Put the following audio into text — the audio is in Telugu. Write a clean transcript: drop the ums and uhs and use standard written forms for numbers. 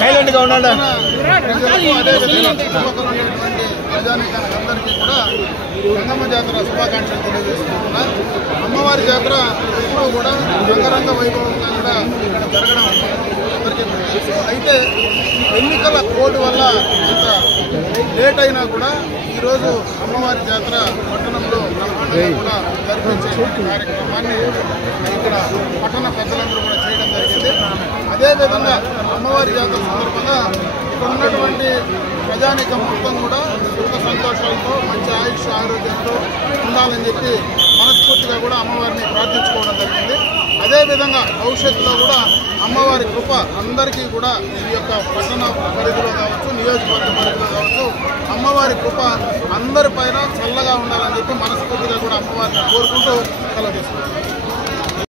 సైలెంట్ గా ఉండండి. ప్రజానీకానికి కూడా గంగమ్మ జాతర శుభాకాంక్షలు తెలియజేసుకుంటున్నా. అమ్మవారి జాతర ఎప్పుడూ కూడా రంగరంగ వైభవంగా కూడా ఇక్కడ జరగడం అందరికీ తెలుసు. అయితే ఎన్నికల కోడ్ వల్ల ఇంత లేట్ అయినా కూడా ఈరోజు అమ్మవారి జాతర పట్టణంలో బ్రహ్మాండంగా కూడా జరిపించే కార్యక్రమాన్ని ఇక్కడ పట్టణ పెద్దలందరూ కూడా చేయడం జరిగింది. అదేవిధంగా అమ్మవారి జాతర సందర్భంగా ఇక్కడ ఉన్నటువంటి ప్రజానీకం మొత్తం కూడా సుఖ సంతోషాలతో మంచి ఆయుష్ ఆరోగ్యంతో ఉండాలని చెప్పి మనస్ఫూర్తిగా కూడా అమ్మవారిని ప్రార్థించుకోవడం జరిగింది. అదేవిధంగా భవిష్యత్తులో కూడా అమ్మవారి కృప అందరికీ కూడా ఈ యొక్క పట్టణ పరిధిలో కావచ్చు, నియోజకవర్గ పరిధిలో కావచ్చు, అమ్మవారి కృప అందరిపైన చల్లగా ఉండాలని చెప్పి మనస్ఫూర్తిగా కూడా అమ్మవారిని కోరుకుంటూ సెలవు తీసుకుంటాం.